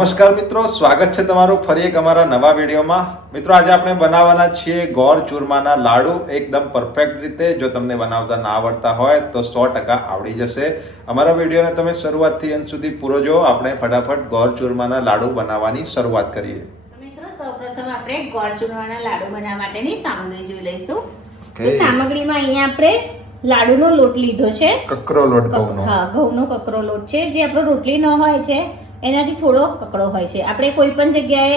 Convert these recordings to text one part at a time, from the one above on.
નમસ્કાર મિત્રો, સ્વાગત છે તમારું ફરી એક અમારા નવા વિડીયોમાં. મિત્રો આજે આપણે બનાવવાના છીએ ગોળ ચૂરમાના લાડુ એકદમ પરફેક્ટ રીતે. જો તમને બનાવતા ના આવડતા હોય તો 100% આવડી જશે. અમારા વિડીયોને તમે શરૂઆતથી અંત સુધી પૂરો જો. આપણે ફટાફટ ગોળ ચૂરમાના લાડુ બનાવવાની શરૂઆત કરીએ. મિત્રો સૌપ્રથમ આપણે ગોળ ચૂરમાના લાડુ બનાવવા માટેની સામગ્રી જોઈ લઈશું. તો સામગ્રીમાં અહીંયા આપણે લાડુનો લોટ લીધો છે. કકરો લોટ ઘઉંનો. હા, ઘઉંનો કકરો લોટ છે. જે આપણો રોટલીનો હોય છે એનાથી થોડો કકડો હોય છે. આપણે કોઈ પણ જગ્યાએ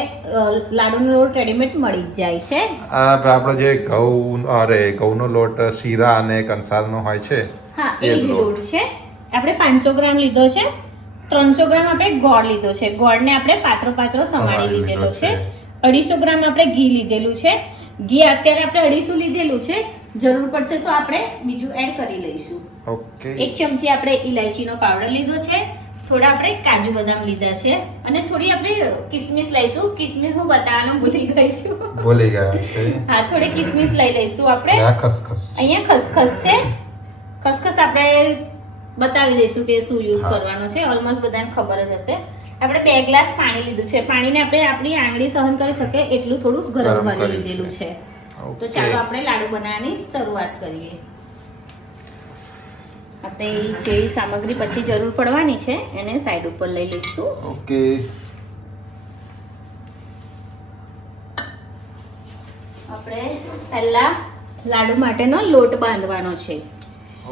લાડુનો લોટ રેડીમેડ મળી જ જાય છે. આપણો જે ઘઉંનો લોટ શીરા અને કંસારનો હોય છે, હા, એ જ લોટ છે. આપણે 500 ગ્રામ લીધો છે. 300 ગ્રામ આપણે ગોળ લીધો છે. ગોળને આપણે પાત્રો સમારી લીધેલો છે. 250 ગ્રામ આપણે ઘી લીધેલું છે. ઘી અત્યારે આપણે 250 લીધેલું છે. જરૂર પડશે તો આપણે બીજું એડ કરી લઈશું. ઓકે. 1 ચમચી આપણે ઇલાયચીનો પાવડર લીધો છે. થોડા આપણે કાજુ બદામ લીધા છે અને થોડી આપણે કિસમિસ લઈશું. કિસમિસ હું બતાવવાનું ભૂલી ગઈ છું. ભૂલી ગયા છે. હા, થોડી કિસમિસ લઈ લઈશું આપણે. ખસખસ. અહીંયા ખસખસ છે. ખસખસ આપણે બતાવી દઈશું કે શું યુઝ કરવાનો છે. ઓલમોસ્ટ બધાને ખબર જ હશે. આપણે 2 ગ્લાસ પાણી લીધું છે. પાણીને આપણે આપણી આંગળી સહન કરી શકે એટલું થોડું ગરમ કરી લીધેલું છે. તો ચાલો આપણે લાડુ બનાવવાની શરૂઆત કરીએ. આપણે જે સામગ્રી પછી જરૂર પડવાની છે એને સાઈડ ઉપર લઈ લઈશું. ઓકે. આપણે પહેલા લાડુ માટેનો લોટ બાંધવાનો છે.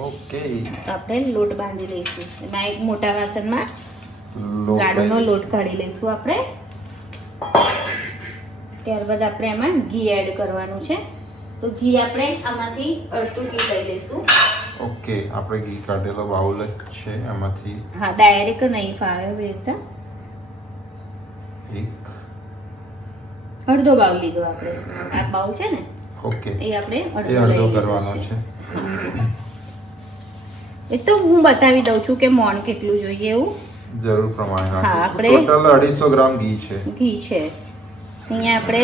ઓકે. તો આપણે લોટ બાંધી લઈશું. એમાં એક મોટા વાસણમાં લાડુનો લોટ કાઢી લઈશું આપણે. ત્યારબાદ આપણે એમાં ઘી એડ કરવાનું છે. તો ઘી આપણે આમાંથી અડધું ઘી લઈ લઈશું. ઓકે. આપણે ઘી કાઢેલો બાઉલ છે એમાંથી હા, ડાયરેક્ટ નહીં ફાવે એવી રીતે. એક અડધો બાઉલ લીધો આપણે. આ બાઉલ છે ને, ઓકે, એ આપણે એ અડધો લઈ અડધો લીધો કરવાનો છે. એ તો હું બતાવી દઉં છું કે મોણ કેટલું જોઈએ એવું. જરૂર પ્રમાણે. હા, આપણે ટોટલ 250 ગ્રામ ઘી છે. ઘી છે. અહીંયા આપણે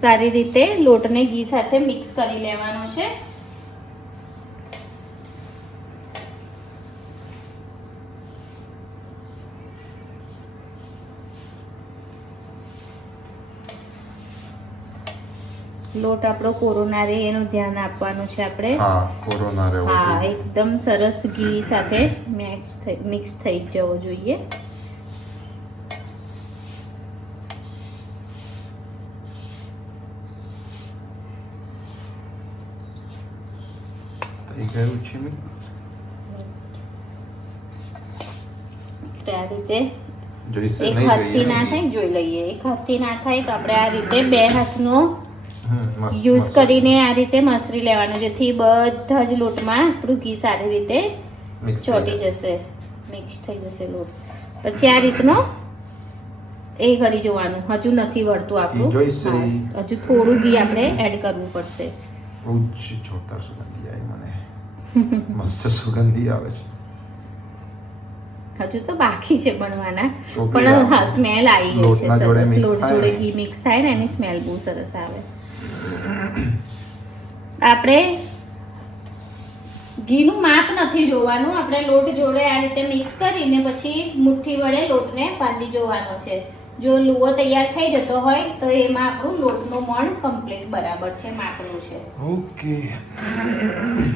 સારી રીતે લોટને ઘી સાથે મિક્સ કરી લેવાનો છે. લોટ આપણો કોરો ના રહે એનું ધ્યાન આપવાનું છે આપણે. હા, કોરો ના રહેવો હા, જોઈએ. એકદમ સરસ ઘી સાથે મિક્સ થઈ જવો જોઈએ. થઈ ગયું છે મિક્સ. આ રીતે જોઈશે એક નહીં હાથથી ના જોઈએ. થાય જોઈ લઈએ. એક હાથથી ના થાય તો આપણે આ રીતે 2 હાથનો મસ્ત, યુઝ મસ્ત. કરીને આ રીતે મસરી લેવાનું, જેથી બધા જ લોટમાં આપણું ઘી સારી રીતે Mix થઈ ચોંટી જાય. જશે, મિક્સ થઈ જશે લોટ. પછી આ રીતનો એ કરી જોવાનું. હજુ નથી વળતું આપણું. ઘી જોઈશે. હા, હજુ થોડું ઘી આપણે એડ કરવું પડશે. બહુ જ જોરદાર સુગંધી આવી મને. મસ્ત સુગંધી આવે છે. હજુ તો બાકી છે બનવાના, તો બી પણ આ હા, સ્મેલ આવી ગઈ છે લોટના જોડે સરસ. mix લોટ થાય જોડે ને. ઘી મિક્સ થાય ને એની સ્મેલ બહુ સરસ આવે. આપણે ઘીનું માપ નથી જોવાનું. આપણે લોટ જોડે આ રીતે મિક્સ કરીને પછી મુઠ્ઠી વડે લોટને બાંધી જોવાનો છે. જો લુવો તૈયાર થઈ જતો હોય તો એમાં આપણું લોટનું મણ કમ્પ્લીટ બરાબર છે, માપનું છે. ઓકે.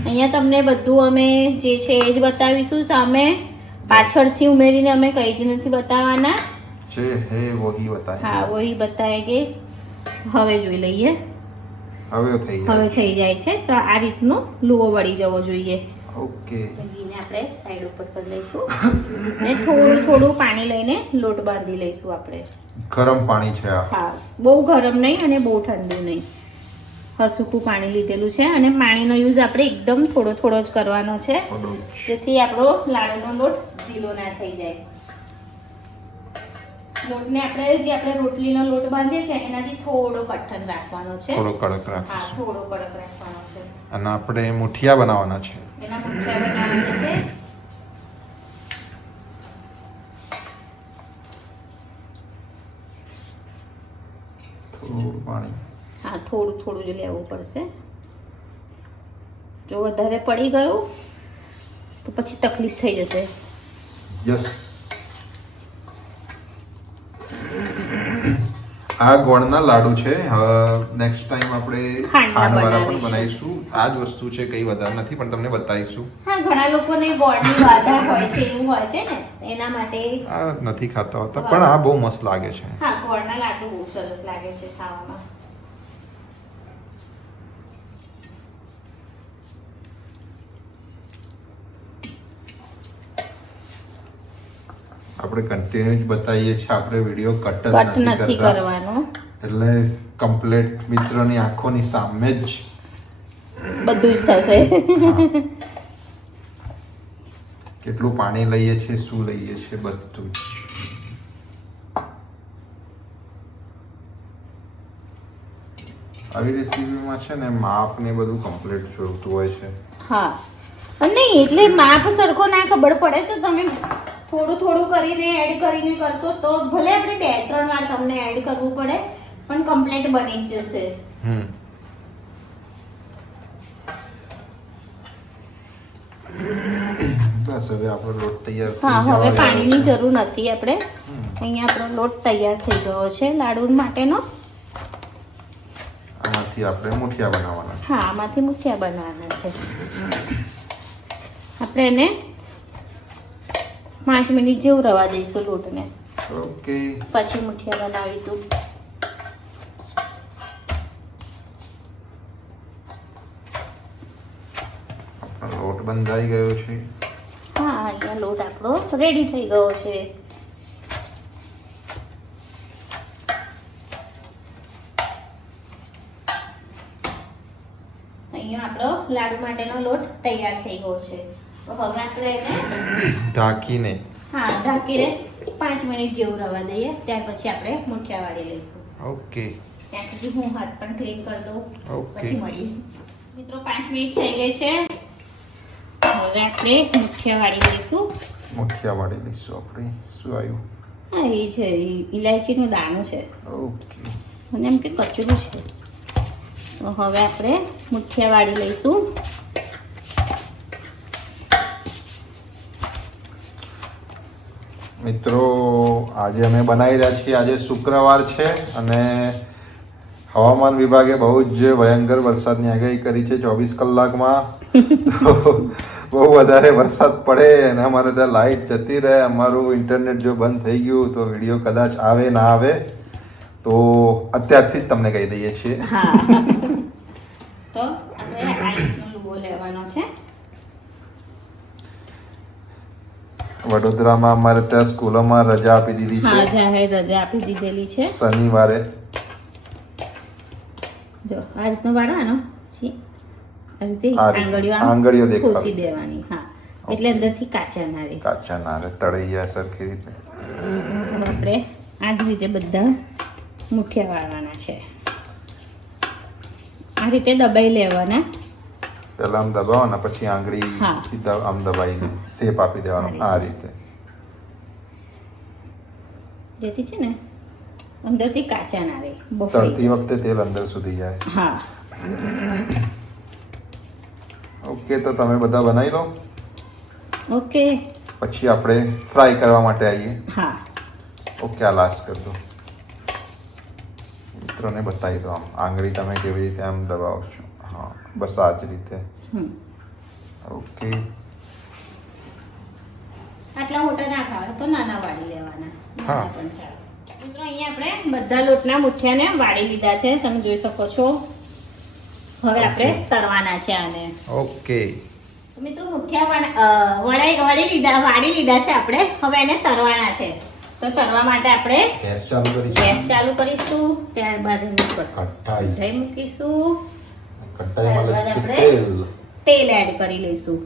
અહીંયા તમને બધું અમે જે છે એ જ બતાવીશું. સામે પાછળથી ઉમેરીને અમે કંઈ જ નથી બતાવવાના. જે હે વહી બતાય. હા, વહી બતાએંગે. હવે જોઈ લઈએ. હવે થઈ હવે જાય. થઈ જાય છે. તો આ રીતનો લુવો વળી જવો જોઈએ. ઓકે. ઘીને આપણે સાઈડ ઉપર કરી લઈશું અને થોડું થોડું પાણી લઈને લોટ બાંધી લઈશું આપણે. ગરમ પાણી છે આ. હા, બહુ ગરમ નહીં અને બહુ ઠંડુ નહીં. હસુકું પાણી લીધેલું છે અને પાણીનો યુઝ આપણે એકદમ થોડો થોડો જ કરવાનો છે, થોડું જ. જેથી આપણો લાડુનો લોટ ઢીલો ના થઈ જાય. લોટને આપણે રોટલીનો લોટ બાંધીએ છીએ એનાથી થોડો કઠણ રાખવાનો છે. થોડો કડક હા, રાખીશું. થોડો કડક રાખવાનો છે. અને આપણે મુઠિયા બનાવવાના છે. એના મુઠિયા બનાવવાના છે. થોડું પાણી. હા, થોડું થોડું જ લેવું પડશે. જો વધારે પડી ગયું તો પછી તકલીફ થઈ જશે. યસ. આ ગોળના લાડુ છે. નેક્સ્ટ ટાઈમ આપણે ખાંડવાળા પણ બનાવીશું. આ જ વસ્તુ છે, કઈ વધારે નથી, પણ તમને બતાવીશું. હા, ઘણા લોકોને ગોળની બાધા હોય છે, એવું હોય છે ને, એના માટે આ નથી ખાતા હોતા, પણ આ બહુ મસ્ત લાગે છે. હા, ગોળના લાડુ બહુ સરસ લાગે છે ખાવામાં. આપણે કન્ટિન્યુ જ બતાવીએ છીએ, આપણે વિડીયો કટ નથી કરવાનો, એટલે કમ્પ્લીટ મિત્રોની આંખોની સામે જ બધું જ થશે. કેટલું પાણી લઈએ છીએ, શું લઈએ છીએ, બધું જ. આવી રેસીપીમાં છે ને માપ ને બધું કમ્પ્લીટ જોઈતું હોય છે. હા, નહીં એટલે માપ સરખો ના ખબર પડે તો તમે થોડું થોડું કરીને એડ કરીને કરશો તો ભલે આપણે 2-3 વાર તમને એડ કરવું પડે, પણ કમ્પ્લીટ બની જ જશે. બસ હવે આપણો લોટ તૈયાર થઈ હા, ગયો. હવે પાણીની જરૂર નથી. આપણે અહીંયા આપણો લોટ તૈયાર થઈ ગયો છે લાડુ માટેનો. આમાંથી આપણે મુઠિયા બનાવવાના છે. હા, આમાંથી મુઠિયા બનાવવાના છે. આપણે એને 5 મિનિટ જેવું રવા દઈશું લોટને. ઓકે. પછી મુઠિયા બનાવીશું. લોટ બંધાઈ ગયો છે. હા, અહીંયા લોટ આપણો રેડી થઈ ગયો છે. અહીંયા આપણો લાડુ માટેનો લોટ તૈયાર થઈ ગયો છે. તો હવે આપણે એને ઢાંકીને ઢાંકીને 5 મિનિટ જેવું રવા દઈએ. ત્યાર પછી આપણે મુઠિયા વાળી લઈશું. ઓકે. ત્યાં સુધી હું હાથ પણ ક્લીન કરી દઉં, ઓકે. પછી મળીએ. મિત્રો 5 મિનિટ થઈ ગઈ છે. હવે આપણે મુઠિયા વાળી લઈશું. મુઠિયા વાળી લઈશું આપણે. શું આવ્યું? હા, એ છે ઇલાયચીનું દાણું છે, ઓકે. અને એમ કે કચરું છે. તો હવે આપણે મુઠિયા વાળી લઈશું. મિત્રો આજે અમે બનાવી રહ્યા છીએ, આજે શુક્રવાર છે અને હવામાન વિભાગે બહુ જ ભયંકર વરસાદની આગાહી કરી છે 24 કલાકમાં. તો બહુ વધારે વરસાદ પડે અને અમારે ત્યાં લાઈટ જતી રહે, અમારું ઇન્ટરનેટ જો બંધ થઈ ગયું તો વિડીયો કદાચ આવે ના આવે, તો અત્યારથી જ તમને કહી દઈએ છીએ. તો આપણે આ રીતનો લુગો લેવાનો છે. વડોદરામાં અમારે ત્યાં સ્કૂલોમાં રજા આપી દીધી હા, છે. જાહેર રજા આપી દીધેલી છે. શનિવારે જો આ રીતનો વાળવાનો છે. આ રીતે આ રીતે આંગળીઓ આંગળીઓ દેખાડવી. ખોસી દેવાની. હા, એટલે અંદરથી કાચા ના રહે. કાચા ના રે, તળાઈ જાય સરખી રીતે. આપણે આ જ રીતે બધા મુઠિયા વાળવાના છે. આ રીતે દબાઈ લેવાના. પહેલા આમ દબાવવાના, પછી આંગળી હા. સીધા આમ દબાઈને શેપ આપી દેવાનો આ રીતે. જેથી છે ને અંદરથી કાચા ના રહે, બફાઈ તળતી વખતે તેલ અંદર સુધી જાય. જાય. હા, ઓકે, તો તમે બધા બનાવી લો, ઓકે. પછી આપણે ફ્રાય કરવા માટે આવીએ. હા, ઓકે, આ લાસ્ટ કરી દો. મિત્રોને બતાવી દો આમ આંગળી તમે કેવી રીતે આમ દબાવો છો. હા, બસ આ જ રીતે. ઓકે. આટલા મોટા ના ખાવા તો નાના વાળી લેવાના. હા. નાના પણ ચાલે. મિત્રો અહીંયા આપણે બધા લોટના મુઠિયાને વાળી લીધા છે, તમે જોઈ શકો છો. હવે આપણે તરવાના છે આને. ઓકે. તો મિત્રો મુઠિયા વાળી લીધા છે આપણે. હવે એને તરવાના છે. તો તરવા માટે આપણે ગેસ ચાલુ કરીશું. ગેસ ચાલુ કરીશું. ત્યારબાદ એની ઉપર કઢાઈ. કઢાઈ મૂકીશું. કઢાઈમાં લઈશું આપણે તેલ. તેલ એડ કરી લઈશું.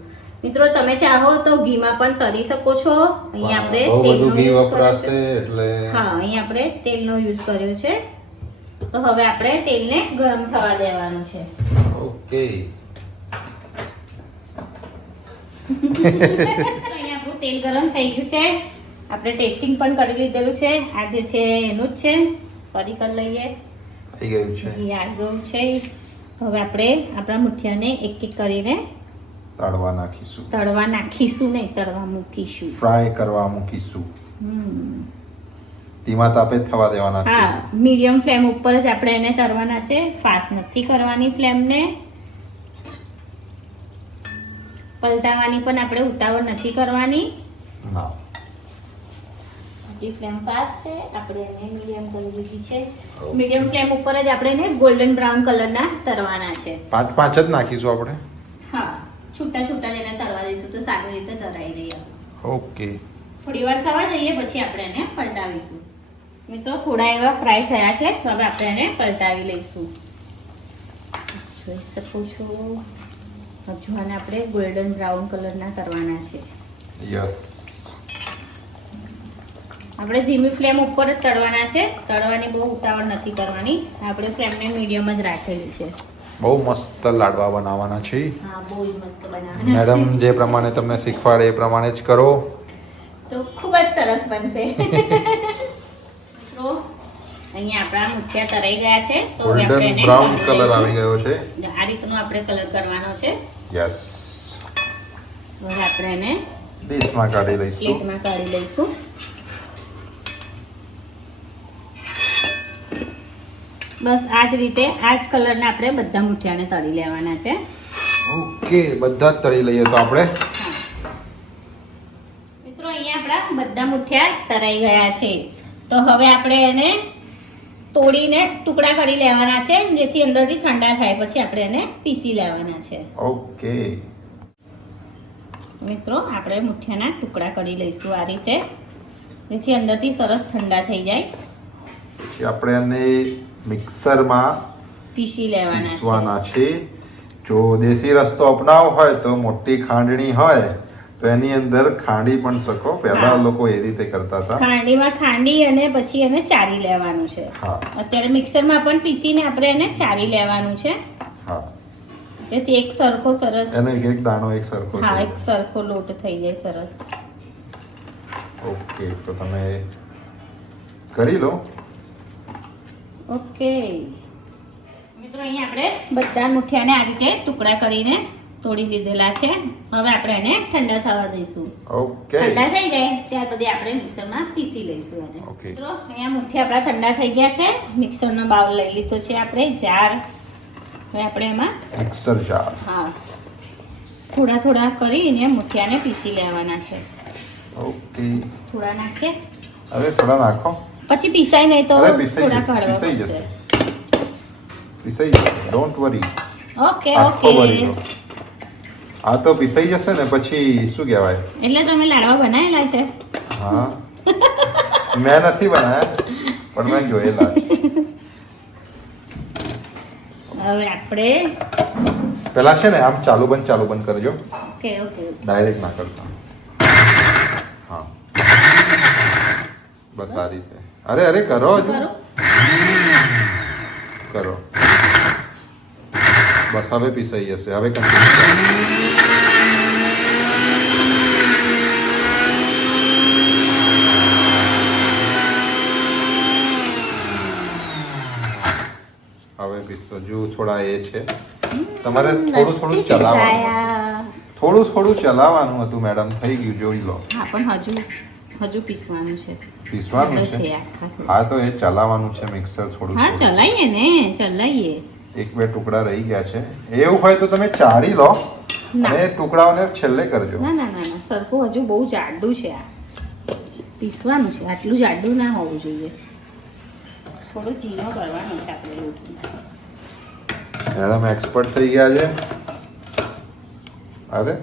મિત્રો તમે ચાહો તો ઘીમાં પણ તરી શકો છો. અહીંયા આપણે બહુ બધું તેલનો ઘી યુઝ કર્યો વપરાશે છે. એટલે હા, અહીંયા આપણે તેલનો યુઝ કર્યો છે. તો હવે આપણે તેલને ગરમ થવા દેવાનું છે. ઓકે. અહીંયા આપણું તેલ ગરમ થઈ ગયું છે. આપણે ટેસ્ટિંગ પણ કરી લીધેલું છે. આ જે છે એનું જ છે. ફરી કરી લઈએ. થઈ ગયું છે. ઘી આવી ગયું છે. હવે આપણે આપણા મુઠિયાને એક એક કરીને તળવા નાખીશું. તળવા નાખીશું, નહીં તળવા મૂકીશું. ફ્રાય કરવા મૂકીશું. હવે આપણે તેલને ગરમ થવા દેવાનું છે. અહીંયા આપણે તેલ ગરમ થઈ ગયું છે. આપણે ટેસ્ટિંગ પણ કરી લીધેલું છે. આ જે છે એનું જ છે. ફરી કરી લઈએ. અહીંયા આપણું તેલ ગરમ થઈ ગયું છે. આપણે મુઠિયાને એક એક કરીને તળવા નાખીશું. ફ્રાય કરવા મૂકીશું. ધીમા તાપે જ થવા દેવાના છે. હા, મીડિયમ ફ્લેમ ઉપર જ આપણે એને તળવાના છે. ફાસ્ટ નથી કરવાની ફ્લેમને. પલટાવાની પણ આપણે ઉતાવળ નથી કરવાની. ના. આપણી ફ્લેમ ફાસ્ટ છે. આપણે એને મીડિયમ કરી દીધી છે. મીડિયમ ફ્લેમ ઉપર જ આપણે એને ગોલ્ડન બ્રાઉન કલરના તળવાના છે. 5 જ નાખીશું આપણે. હા, છૂટા છૂટા જ એને તળવા દઈશું તો સારી રીતે તળાઈ રહી. ઓકે. થોડી વાર થવા દઈએ પછી આપણે એને પલટાવીશું. મિત્રો થોડા એવા ફ્રાય થયા છે તો હવે આપણે એને પલટાવી લઈશું. જોઈ શકો છો હજુ આને આપણે ગોલ્ડન બ્રાઉન કલરના કરવાના છે. યસ. આપણે ધીમી ફ્લેમ ઉપર જ તળવાના છે. તળવાની બહુ ઉતાવળ નથી કરવાની. આપણે ફ્લેમને મીડિયમ જ રાખેલી છે. બહુ મસ્ત લાડવા બનાવવાના છે. હા, બહુ જ મસ્ત બનાવવાના મેડમ જે પ્રમાણે તમને શીખવાડે એ પ્રમાણે જ કરો તો ખૂબ જ સરસ બનશે. મિત્રો અહીંયા આપણા મુઠિયા તળાઈ ગયા છે તો હવે આપણે ગોલ્ડન એને બ્રાઉન કાઢી કલર લઈશું. આવી ગયો છે. આ રીતનો આપણે કલર કરવાનો છે. યસ. હવે આપણે એને ડીશમાં કાઢી લઈશું. પ્લેટમાં કાઢી લઈશું. બસ આ જ રીતે આ જ કલરના આપણે બધા મુઠિયાને તળી લેવાના છે. ઓકે, બધા જ તળી લઈએ તો આપણે. મિત્રો અહીંયા આપણા બધા મુઠિયા તળાઈ ગયા છે તો હવે આપણે એને તોડીને ટુકડા કરી લેવાના છે જેથી અંદરથી ઠંડા થાય પછી આપણે એને પીસી લેવાના છે. ઓકે. મિત્રો આપણે મુઠિયાના ટુકડા કરી લઈશું આ રીતે જેથી અંદરથી સરસ ઠંડા થઈ જાય. પછી આપણે આને મિક્સરમાં પીસી લેવાના પીસવાના છે. જો દેશી રસ્તો અપનાવો હોય તો મોટી ખાંડણી હોય તો એની અંદર ખાંડી પણ શકો. પહેલા હા. લોકો એ રીતે કરતા હતા. ખાંડીમાં ખાંડી અને પછી એને ચારી લેવાનું છે. હા. અત્યારે મિક્સરમાં પણ પીસીને આપણે એને ચારી લેવાનું છે હા. જેથી એક સરખો સરસ એનો એક દાણો એક સરખો હા થઈ એક સરખો લોટ થઈ જાય સરસ. ઓકે, તો તમે કરી લો. ઓકે મિત્રો અહીંયા આપણે બધા મુઠિયાને આ રીતે ટુકડા કરીને તોડી લીધેલા છે. હવે આપણે એને ઠંડા થવા દઈશું. ઓકે. ઠંડા થઈ જાય ત્યાર પછી આપણે મિક્સરમાં પીસી લઈશું એને. ઓકે. મિત્રો અહીંયા મુઠ્ઠી આપણા ઠંડા થઈ ગયા છે. મિક્સરનો બાઉલ લઈ લીધો છે આપણે જાર. હવે આપણે એમાં મિક્સર જાર. હા થોડા થોડા કરીને મુઠિયાને પીસી લેવાના છે. ઓકે. થોડા નાખીએ હવે થોડા નાખો. પછી પીસાય નહીં તો અરે પીસાઈ થોડા જશે, કાઢવા પીસાઈ પડશે. જશે. પીસાઈ જશે. Don't worry. ઓકે આખો ઓકે ભરી લો. આ તો પીસાઈ જશે ને પછી શું કહેવાય? એટલે તમે લાડવા બનાવેલા છે? હા. મેં નથી બનાયા પણ મેં જોયેલા છે. હવે આપણે પેલા છે ને આમ ચાલુ બંધ કરજો. ઓકે ઓકે ડાયરેક્ટ ના કરતા. હા. બસ આ રીતે. અરે અરે કરો હજુ. કરો. કરો. બસ હવે પીસાઈ જશે. હવે કન્ટિન્યુ. હવે પીસો જો થોડા એ છે. તમારે થોડું થોડું નથી ચલાવવાનું. પીસાયા. થોડું થોડું ચલાવવાનું હતું મેડમ. થઈ ગયું જોઈ લો. હા પણ હજુ પીસવાનું છે. પીસવાનું એટલે છે. આખા થોડા. હા તો એ ચલાવવાનું છે મિક્સર થોડું હા થોડું. ચલાઈએ ને ચલાઈએ. એક બે ટુકડા રહી ગયા છે. એવું હોય તો તમે ચાળી લો ના. અને ટુકડાઓને છેલ્લે કરજો. ના ના ના ના સરખું હજુ બહુ જાડું છે આ. પીસવાનું છે આટલું જાડું ના હોવું જોઈએ. થોડું ઝીણો કરવાનો છે આપણે લોટને. મેડમ એક્સપર્ટ થઈ ગયા છે. અરે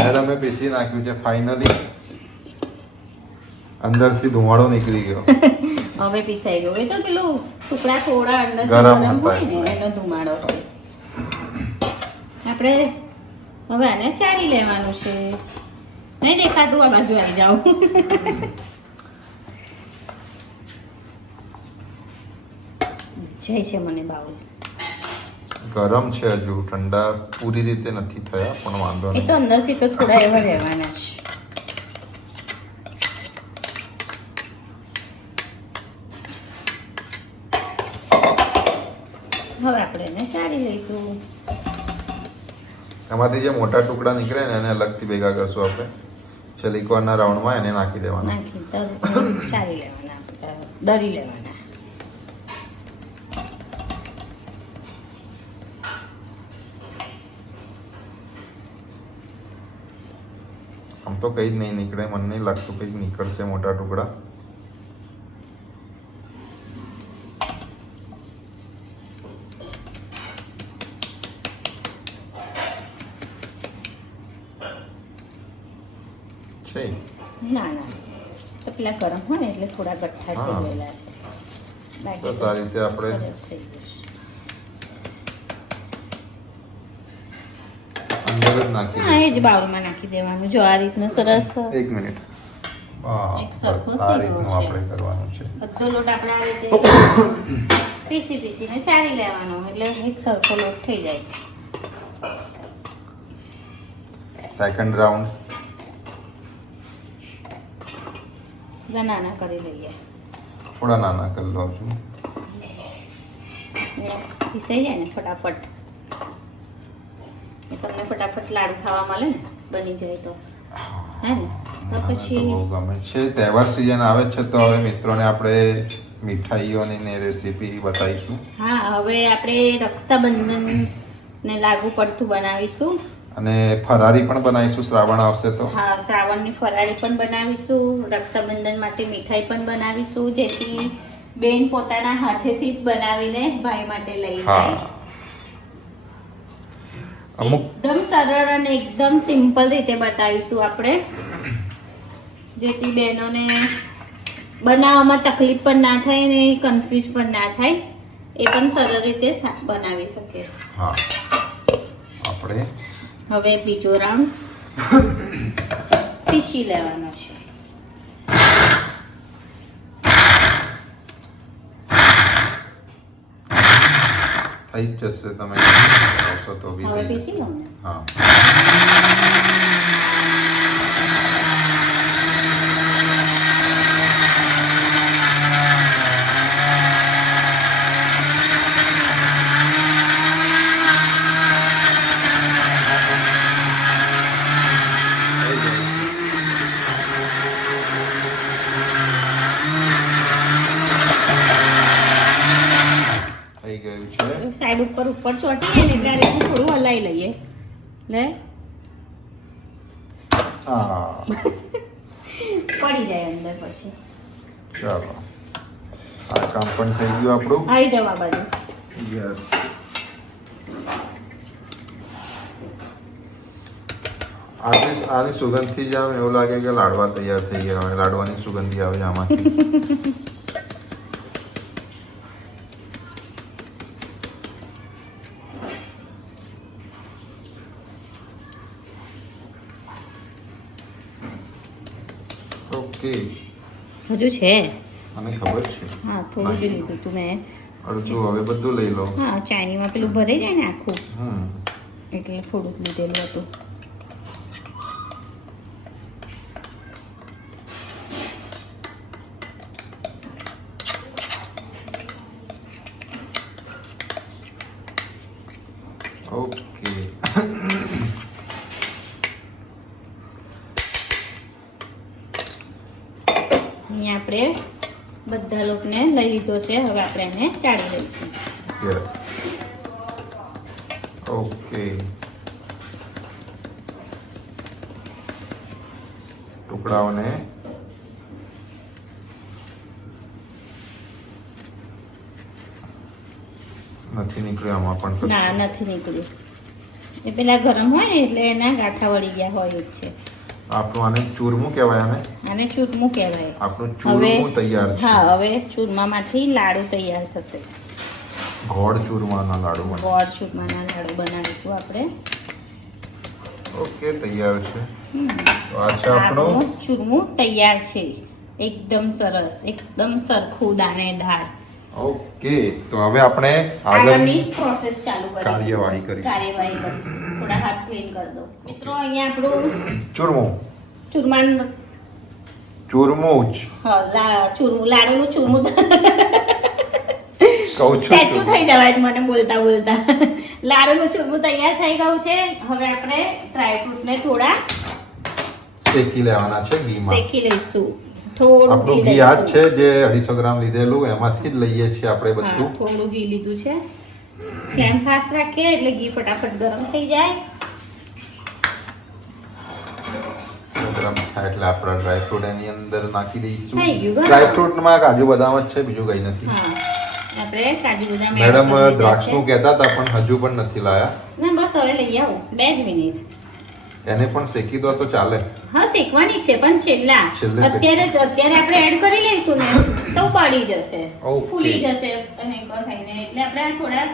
મેડમે પીસી નાખ્યું છે ફાઇનલી. અંદરથી ધુમાડો નીકળી ગયો. હવે પીસાઈ ગયું. એ તો પેલું ટુકડા થોડા અંદર ગરમ ગરમ હતા હોય ને એનો ધુમાડો હોય. આપણે હવે આને ચાળી લેવાનું છે. નહીં દેખાતું આ બાજુ આવી જાઓ. જાય છે મને બાઉલ. ગરમ છે હજુ, ઠંડા પૂરી રીતે નથી થયા, પણ વાંધો એ તો નહીં. અંદરથી તો થોડા એવા રહેવાના છે. હવે આપણે એને ચાળી લઈશું. એમાંથી જે મોટા ટુકડા નીકળે ને એને અલગથી ભેગા કરશું આપણે. છેલ્લીકવારના રાઉન્ડમાં એને નાખી દેવાના. નાખી ચાળી લેવાના, આપણે દરી લેવાના. આમ તો કંઈ જ નહીં નીકળે, મને નહીં લાગતું કંઈક નીકળશે મોટા ટુકડા. છે ના ના, તો પેલા ગરમ હોય ને એટલે થોડા ગઠ્ઠા હા. થઈ ગયેલા છે. બાકી બસ આ રીતે આપણે સરસ થઈ ગયું છે. અંદર જ નાખી હા, એ જ દઈશું. બાઉલમાં નાખી દેવાનું. જો આ રીતનું સરસ એક મિનિટ. હા, એક બસ સરખો આ થઈ રીતનું ગયો છે. આપણે કરવાનું છે. બધો લોટ આપણે આ રીતે પીસીને ચાળી લેવાનો, એટલે એક સરખો લોટ થઈ જાય. Second round. એટલે નાના કરી લઈએ. થોડા નાના કરી લઉં છું. ને પીસાઈ જાય ને ફટાફટ. એ તમને ફટાફટ લાડુ ખાવા મળે ને, બની જાય તો. હે ને? તો મને પછી તો બહુ ગમે છે. તહેવાર સિઝન આવે છે તો હવે મિત્રોને આપણે મીઠાઈઓની ને રેસીપી બતાવીશું. હા, હવે આપણે રક્ષાબંધનને લાગુ પડતું બનાવીશું. અને ફરારી પણ બનાવીશું શ્રાવણ આવશે તો. હા, શ્રાવણની ફરાળી પણ બનાવીશું. રક્ષાબંધન માટે મીઠાઈ પણ બનાવીશું, જેથી બેન પોતાના હાથેથી જ બનાવીને ભાઈ માટે લઈ જાય. હા, અમુક એકદમ સરળ અને એકદમ સિમ્પલ રીતે બતાવીશું આપણે, જેથી બહેનોને બનાવવામાં તકલીફ પણ ના થાય ને કન્ફ્યુઝ પણ ના થાય, એ પણ સરળ રીતે બનાવી શકે. હા, આપણે હવે બીજો રાઉન્ડ પીસી લેવાનો છે. થઈ જ જશે, તમે આવશો તો બી હવે થઈ પીસી જશે. લો ને. હા, થઈ ગયું છે. સાઈડ ઉપર ચોટી જાય ને એટલે આ રીતનું થોડું હલાવી લઈએ. લે, હા, પડી જાય અંદર પછી. ચાલો, આ કામ પણ થઈ ગયું આપણું. આવી જવા બાજુ. યસ. આની સુગંધથી જ આમ એવું લાગે કે લાડવા તૈયાર થઈ ગયા હોય. લાડવાની સુગંધી આવે છે આમાંથી. ઓકે, હજુ છે. મને ખબર છે. હા, થોડું જ લીધું તું મેં. અડધું હવે બધું લઈ લો. હા, ચાઇનીમાં પેલું ભરાઈ જાય ને આખું, હમ, એટલે થોડુંક લીધેલું હતું. ઓકે. અહીંયા આપણે બધા લોટને લઈ લીધો છે. હવે આપણે એને ચાળી લઈશું. યસ. ઓકે, ટુકડાઓને નથી નીકળ્યું આમાં પણ કશું. ના, નથી નીકળ્યું. એ પેલા ગરમ હોય ને એટલે એના ગાંઠા વળી ગયા હોય જ છે. આપણું આને ચૂરમું કહેવાય. આને ચૂરમું કહેવાય. આપણું ચૂરમું તૈયાર છે. હા, હવે ચૂરમામાંથી લાડુ તૈયાર થશે. ગોળ ચૂરમાના લાડુ બને. ગોળ ચૂરમાના લાડુ બનાવીશું આપણે. ઓકે, તૈયાર છે. હમ. તો આ છે આપણો આપણું ચૂરમું તૈયાર છે. એકદમ સરસ, એકદમ સરખું દાણેદાર. ઓકે, તો હવે આપણે આગળની પ્રોસેસ ચાલુ કરીશું. કાર્યવાહી કરીશું. થોડા હાથ ક્લીન કરી દો મિત્રો. અહીંયા આપણું ચૂરમું ચૂરમું જ લાડુનું ચૂરમું કહું છું સ્ટેચ્યુ થઈ જવાય મને બોલતા લાડુનું ચૂરમું તૈયાર થઈ ગયું છે. હવે આપણે ડ્રાયફ્રૂટ ને થોડા શેકી લેવાના છે ઘીમાં. શેકી લઈશું. થોડું આપણું ઘી આ જ છે જે 250 ગ્રામ લીધેલું, એમાંથી જ લઈએ છીએ આપણે બધું. થોડું ઘી લીધું છે. ફ્લેમ ફાસ્ટ રાખીએ એટલે ઘી ફટાફટ ગરમ થઈ જાય. ગરમ થાય એટલે આપણા ડ્રાયફ્રૂટ એની અંદર નાખી દઈશું. થઈ ગયું ગરમ. ડ્રાયફ્રૂટમાં કાજુ બદામ જ છે, બીજું કઈ નથી. આપણે કાજુ બદામ મેડમ દ્રાક્ષનું કહેતા હતા પણ હજુ પણ નથી લાયા. ના બસ હવે લઈ આવું 2 જ મિનિટ. એને પણ શેકી દો તો ચાલે. હા શેકવાની છે પણ છેલ્લે અત્યારે આપણે એડ કરી લઈશું ને તો પડી જશે, Okay. ફૂલી જશે અને થઈને એટલે આપણે થોડા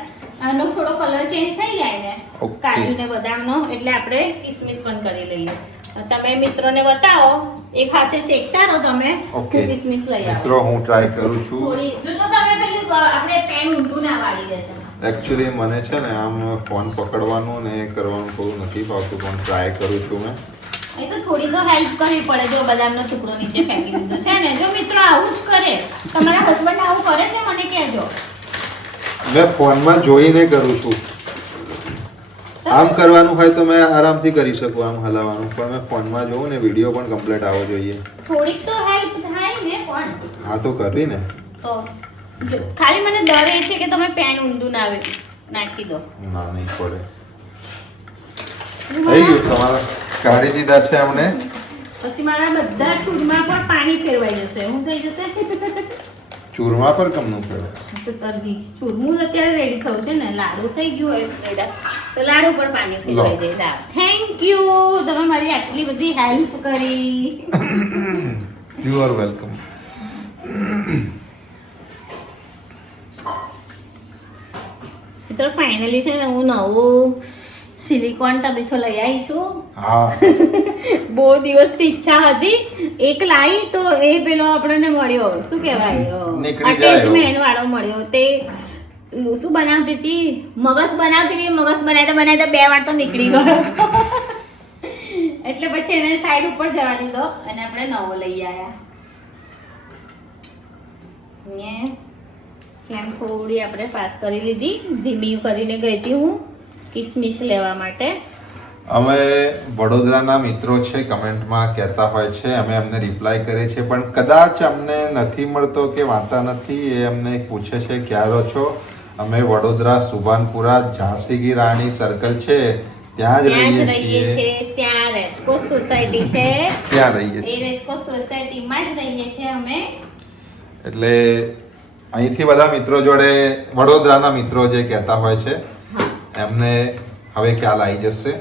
આનો થોડો કલર ચેન્જ થઈ જાય ને Okay. કાજુ ને બદામનો એટલે આપણે કિસમિસ પણ કરી લઈએ. તમે મિત્રોને બતાવો, એક હાથે શેકતા રહો તમે. Okay. કિસમિસ લઈ આવો મિત્રો હું ટ્રાય કરું છું. થોડી જો તો તમે પેલું આપણે પેન ઊંધું ના વાળી દેતા. એકચ્યુઅલી મને છે ને આમ ફોન પકડવાનું ને એ કરવાનું થોડું નથી ફાવતું, પણ ટ્રાય કરું છું મેં. એ તો થોડી તો હેલ્પ કરવી પડે. જો બદામનો ટુકડો નીચે ફેંકી દીધો છે ને. જો મિત્રો આવું જ કરે, તમારા હસબન્ડ આવું કરે છે મને કહેજો. મેં ફોનમાં જોઈને કરું છું. આમ કરવાનું હોય તો મેં આરામથી કરી શકું, આમ હલાવવાનું, પણ મેં ફોનમાં જોઉં ને વિડીયો પણ કમ્પ્લીટ આવવો જોઈએ. થોડીક તો હેલ્પ થાય ને પણ. હા તો કરી ને. તો જો ખાલી મને ડર એ છે કે તમે પેન ઊંધું ના નાખી દો. ના નહીં પડે. થઈ ગયું તમારા કાઢી દીધા છે અમને. પછી મારા બધા ચૂરમા પર પાણી ફેરવાઈ જશે. શું થઈ જશે? ચૂરમા પર કમનું પડે. ચૂરમું અત્યારે રેડી થયું છે ને, લાડુ થઈ ગયું હોય રેડા તો લાડુ પર પાણી ફેરવાઈ દે. થેન્ક યુ, તમે મારી આટલી બધી હેલ્પ કરી. You are welcome. તો ફાઇનલી છે ને હું નવું સિલિકોન ટમેટો લઈ આવી છું. હા બહુ દિવસથી ઈચ્છા હતી. એક લાવી તો એ પેલો આપણને મળ્યો, શું કહેવાય, નીકળી જાય એવો. અટેચમેન્ટ વાળો મળ્યો. તે શું બનાવતી હતી, મગસ બનાવતી હતી. મગસ બનાવતા 2 વાર તો નીકળી ગયો. એટલે પછી એને સાઈડ ઉપર જવા દીધો અને આપણે નવો લઈ આવ્યા. ફ્લેમ થોડી આપણે ફાસ્ટ કરી લીધી. ધીમી કરીને ગઈ હતી હું કિસમિસ લેવા માટે. અમે વડોદરાના મિત્રો છે, કમેન્ટમાં કહેતા હોય છે, અમે એમને રિપ્લાય કરીએ છીએ, પણ કદાચ અમને નથી મળતો કે વાંચતા નથી. એ અમને પૂછે છે ક્યાં રહો છો. અમે વડોદરા સુભાનપુરા ઝાંસી કી રાણી સર્કલ છે ત્યાં જ રહીએ છીએ. ત્યાં રેસ્કોસ સોસાયટી છે, ત્યાં રહીએ એ છીએ. રેસ્કોસ સોસાયટીમાં જ રહીએ છીએ અમે. એટલે અહીંથી બધા મિત્રો જોડે વડોદરાના મિત્રો જે કહેતા હોય છે એમને હવે ખ્યાલ આવી જશે.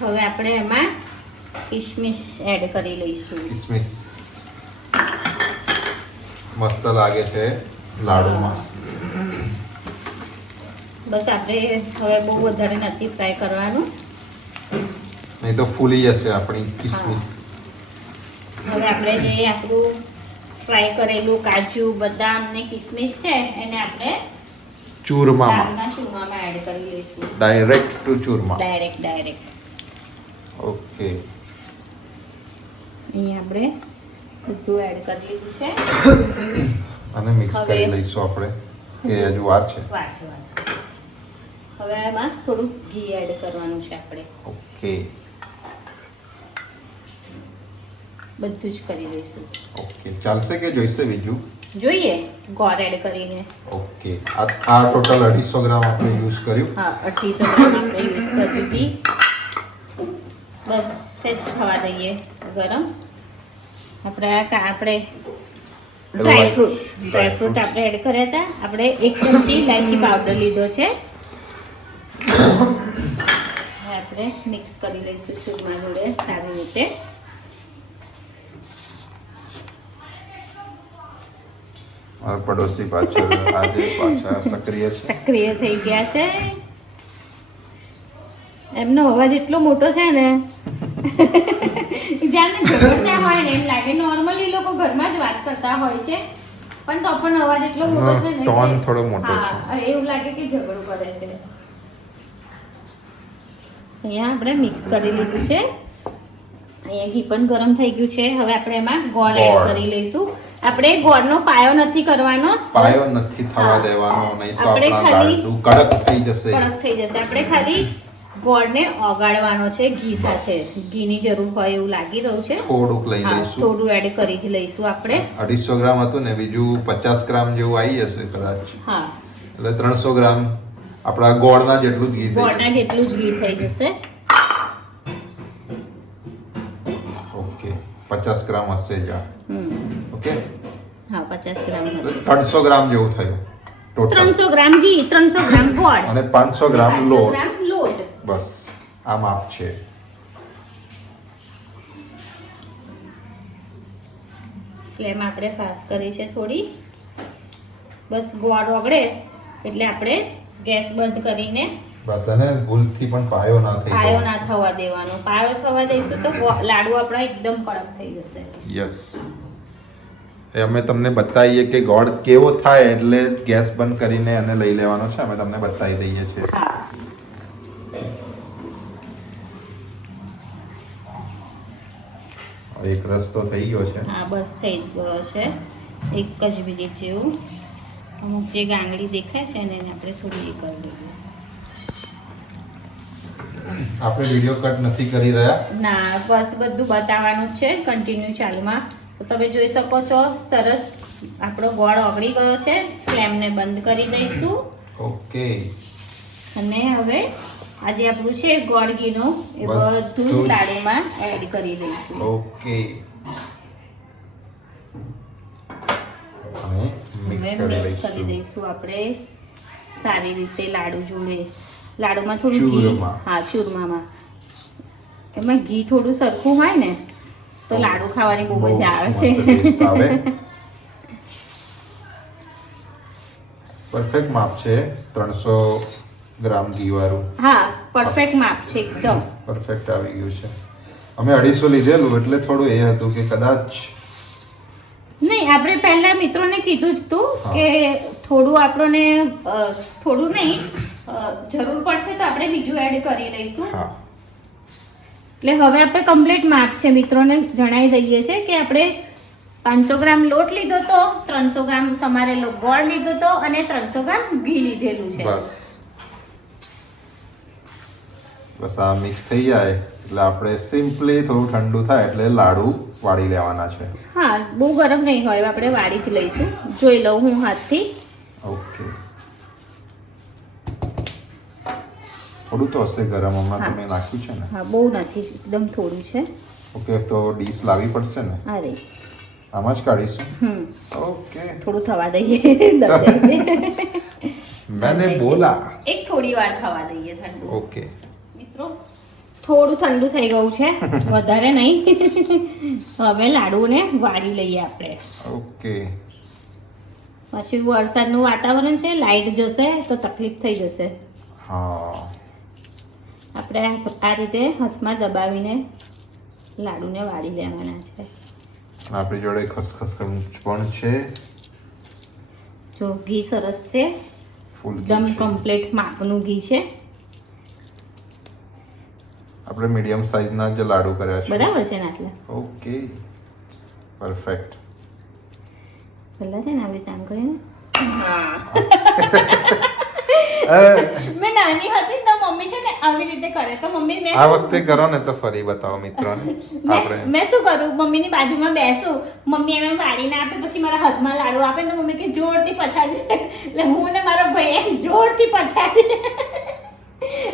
હવે આપણે એમાં કિસમિસ એડ કરી લઈશું. કિસમિસ મસ્ત લાગે છે લાડુમાં. બસ આપણે હવે બહુ વધારે નથી ફ્રાય કરવાનું. નહીં તો ફૂલી જશે આપણી કિસમિસ. હવે આપણે જે આપણું ફ્રાય કરેલું કાજુ બદામ ને કિસમિસ છે એને આપણે ચૂરમામાં દાળના ચૂરમામાં એડ કરી લઈશું. ડાયરેક્ટ ટુ ચૂરમા. ડાયરેક્ટ. ઓકે, અહીંયા આપણે બધું એડ કરી લીધું છે. અને મિક્સ કરી લઈશું આપણે કે હજુ વાર છે. વાર છે. હવે એમાં થોડું ઘી એડ કરવાનું છે આપણે. ઓકે બધું જ કરી દઈશું. ઓકે ચાલશે કે જોઈશે બીજું? જોઈએ ગોળ એડ કરીને. ઓકે, આ ટોટલ 250 ગ્રામ આપણે યુઝ કર્યું. હા 250 ગ્રામ આપણે યુઝ કરી દીધી. બસ સેજ થવા દઈએ ગરમ. આપણે ડ્રાયફ્રૂટ આપણે એડ કર્યા હતા. આપણે 1 ચમચી ઇલાયચી પાવડર લીધો છે. આપણે મિક્સ કરી લઈશું ચૂરમા જોડે સારી રીતે. મારા પડોશી પાછળ આજે પાછા સક્રિય થઈ ગયા છે. એમનો અવાજ એટલો મોટો છે ને જાણે ઝઘડતા હોય ને એમ લાગે. નોર્મલી લોકો ઘરમાં જ વાત કરતા હોય છે પણ તો પણ અવાજ એટલો મોટો છે ને ટોન થોડો મોટો છે. હા એવું લાગે કે ઝઘડો કરે છે. અહીંયા આપણે મિક્સ કરી લીધું છે. અહીંયા ઘી પણ ગરમ થઈ ગયું છે. હવે આપણે એમાં ગોળ એડ કરી લઈશું. આપણે ગોળનો પાયો નથી કરવાનો, પાયો નથી થવા દેવાનો, નહીં તો આપણે આપણા ખાલી લાડુ કડક થઈ જશે. કડક થઈ જશે. આપણે ખાલી ગોળને ઓગાળવાનો છે ઘી સાથે. ઘીની જરૂર હોય એવું લાગી રહ્યું છે. થોડુંક લઈ હા, લઈશું. થોડું એડ કરી જ લઈશું આપણે. 250 ગ્રામ હતું ને, બીજું 50 ગ્રામ જેવું આવી જશે કદાચ. હા, એટલે 300 ગ્રામ આપણા ગોળના જેટલું જ ઘી થઈ ગોળના જશે. જેટલું જ ઘી થઈ જશે. ઓકે, 50 ગ્રામ હશે જ આ. ઓકે, હા 50 ગ્રામ હશે. 300 ગ્રામ જેવું થયું ટોટલ. 300 ગ્રામ ઘી, 300 ગ્રામ ગોળ અને 500 ગ્રામ 500 લોટ. ગ્રામ લોટ. બસ આ માપ છે. ફ્લેમ આપણે ફાસ્ટ કરી છે થોડી. બસ ગોળ ઓગળે એટલે આપણે ગેસ બંધ કરીને બસ, અને ભૂલથી પણ પાયો ના થઈ પાયો ના થવા દેવાનો. પાયો થવા દઈશું તો લાડુ આપણા એકદમ કડક થઈ જશે. યસ, એ અમે તમને બતાવીએ કે ગોળ કેવો થાય એટલે ગેસ બંધ કરીને અને લઈ લેવાનો છે. અમે તમને બતાવી દઈએ છીએ. હા, એક રસ તો થઈ ગયો છે. હા બસ થઈ જ ગયો છે. એક જ મિનિટ જેવું. અમુક જે ગાંગડી દેખાય છે ને એને આપણે થોડી એ કરી લઈએ. આપણે વિડીયો કટ નથી કરી રહ્યા. ના, બસ બધું બતાવવાનું જ છે કન્ટિન્યુ ચાલુમાં. તો તમે જોઈ શકો છો સરસ આપણો ગોળ ઓગળી ગયો છે. ફ્લેમને બંધ કરી દઈશું ઓકે, અને હવે આજે આપણું છે ગોળ ઘીનું એ બધું લાડુમાં એડ કરી દઈશું. ઓકે, અને મિક્સ હવે કરી મિક્સ કરી લઈશું. દઈશું આપણે સારી રીતે લાડુ જોડે. લાડુમાં થોડું ઘી, ચૂરમા. હા ચૂરમામાં એમાં ઘી થોડું સરખું હોય ને તો લાડુ ખાવાની બહુ મજા આવે છે. પરફેક્ટ માપ છે. 300 ગ્રામ ઘી વાળું હા, પરફેક્ટ માપ છે એકદમ. પરફેક્ટ આવી ગયું છે. અમે 250 લીધેલું એટલે થોડું એ હતું કે કદાચ નહીં, આપણે પહેલા મિત્રોને કીધું જ તું હા. કે થોડું આપણને થોડું નહીં જરૂર પડશે તો આપણે બીજું એડ કરી લઈશું. હા, એટલે હવે આપણે કમ્પ્લીટ માપ છે મિત્રોને જણાવી દઈએ છે કે આપણે 500 ગ્રામ લોટ લીધો તો, 300 ગ્રામ સમારેલો ગોળ લીધો તો અને 300 ગ્રામ ઘી લીધેલું છે. બસ આ મિક્સ થઈ જાય એટલે આપણે સિમ્પલી થોડું ઠંડુ થાય એટલે લાડુ વાળી લેવાના છે. હા, બહુ ગરમ નહીં હોય, આપણે વાળી જ લઈશું. જોઈ લઉં હું હાથથી. ઓકે, થોડું તો હશે ગરમ. હમણાં હા. તમે નાખ્યું છે ને. હા, બહુ નથી, એકદમ થોડું છે. ઓકે, તો ડીશ લાવવી પડશે ને. અરે આમાં જ કાઢીશું. ઓકે, થોડું થવા દઈએ. દબાઈ છે. મેને બોલા. એક થોડી વાર થવા દઈએ ઠંડુ. ઓકે, મિત્રો થોડું ઠંડુ થઈ ગયું છે, વધારે નહીં. હવે લાડુને વાળી લઈએ આપણે. ઓકે, પછી વરસાદનું વાતાવરણ છે, લાઈટ જશે તો તકલીફ થઈ જશે. હા, આપણે આ રીતે હાથમાં દબાવીને લાડુને વાળી લેવાના છે. આપણી જોડે ખસખસ પણ છે. જો ઘી સરસ છે, ફૂલ એકદમ ઘી છે. કમ્પ્લીટ માપનું ઘી છે. આપણે મીડિયમ સાઈઝના જ લાડુ કર્યા છે. બરાબર છે ને આટલા? Okay, perfect. પહેલા છે ને આવી રીતે આમ કરીને. મેં નાની હતી તો મમ્મી છે ને આવી રીતે કરે તો મમ્મી મેં આ વખતે કરો ને તો ફરી બતાવો મિત્રોને. આપણે મેં શું કરું, મમ્મીની બાજુમાં બેસું, મમ્મી એમ વાળીને આપે, પછી મારા હાથમાં લાડુ આપે તો મમ્મી કે જોરથી પછાડી. એટલે હું ને મારો ભાઈ એમ જોરથી પછાડી.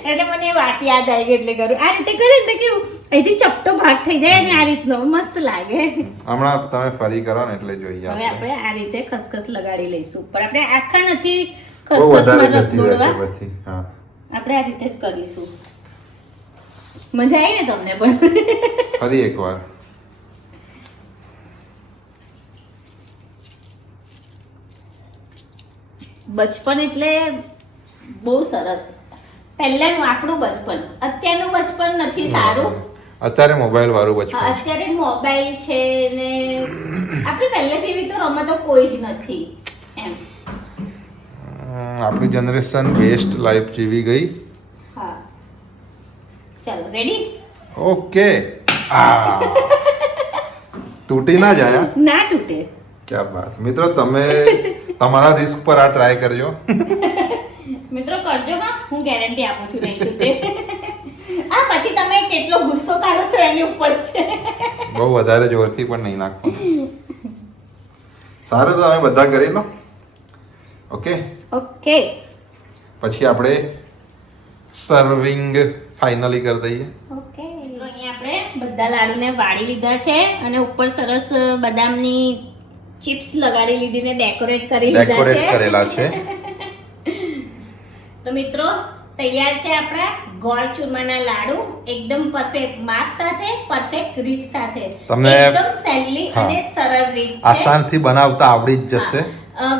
એટલે મને એ વાત યાદ આવી ગઈ એટલે કરું. આ રીતે કરે ને કેવું અહીંથી ચપટો ભાગ થઈ જાય અને આ રીતનો મસ્ત લાગે. હમણાં તમે ફરી કરો ને એટલે જોઈએ હવે આપણે. આપણે આ રીતે ખસખસ લગાડી લઈશું ઉપર. આપણે આખા નથી બહુ વધારે ખસખસમાં જતી રહેશે રગદોળવા. પછી. હા, આપણે આ રીતે જ કરીશું. મજા આવી ને તમને પણ? ફરી એકવાર. બચપન એટલે બહુ સરસ. પહેલાનું આપણું બચપન, અત્યારનું બચપન નથી સારું. અત્યારે મોબાઈલ વાળું બચપન છે. અત્યારે મોબાઈલ છે ને આપણી પહેલે જેવી તો રમતો કોઈ જ નથી એમ. આપણી જનરેશન બેસ્ટ લાઈફ જીવી ગઈ. હા ચાલો રેડી. ઓકે. આ તૂટી ના જાય. ના તૂટે. ક્યાં વાત. મિત્રો તમે તમારા રિસ્ક પર આ ટ્રાય કરજો. મિત્રો કરજો હા, હું ગેરંટી આપું છું નહીં તૂટે. આ પછી તમે કેટલો ગુસ્સો કાઢો છો એની ઉપર છે. બહુ વધારે જોરથી પણ નહીં નાખવાનું. સારું તો તમે બધા કરી લો. ઓકે. ઓકે. પછી આપણે સર્વિંગ ફાઇનલી કરી દઈએ. ઓકે મિત્રો અહીંયા આપણે બધા લાડુને વાળી લીધા છે અને ઉપર સરસ બદામની ચિપ્સ લગાડી લીધી ને ડેકોરેટ કરી લીધા છે. ડેકોરેટ કરેલા છે. તો મિત્રો તૈયાર છે આપણા ગોળ ચૂરમાના લાડુ એકદમ પરફેક્ટ માપ સાથે, પરફેક્ટ રીત સાથે. તમને એકદમ સહેલી અને સરળ રીત છે. આસાનથી બનાવતા આવડી જ જશે.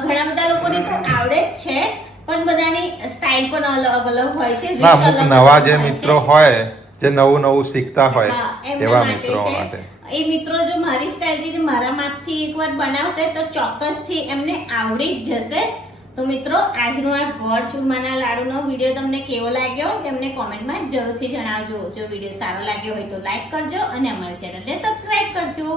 ઘણા બધા લોકોને તો આવડે જ છે પણ બધાની સ્ટાઇલ પણ અલગ અલગ હોય છે. ના અમુક નવા જે મિત્રો હોય જે નવું નવું શીખતા હોય એમના એવા માટે મિત્રો છે. માટે એ મિત્રો જો મારી સ્ટાઇલથી મારા માપથી એકવાર બનાવશે તો ચોક્કસથી એમને આવડી જ જશે. તો મિત્રો આજનો આ ગોળ ચૂરમાના લાડુનો વિડીયો તમને કેવો લાગ્યો તેમને કોમેન્ટમાં જરૂરથી જણાવજો. જો વિડીયો સારો લાગ્યો હોય તો લાઈક કરજો અને અમારી ચેનલને સબસ્ક્રાઇબ કરજો.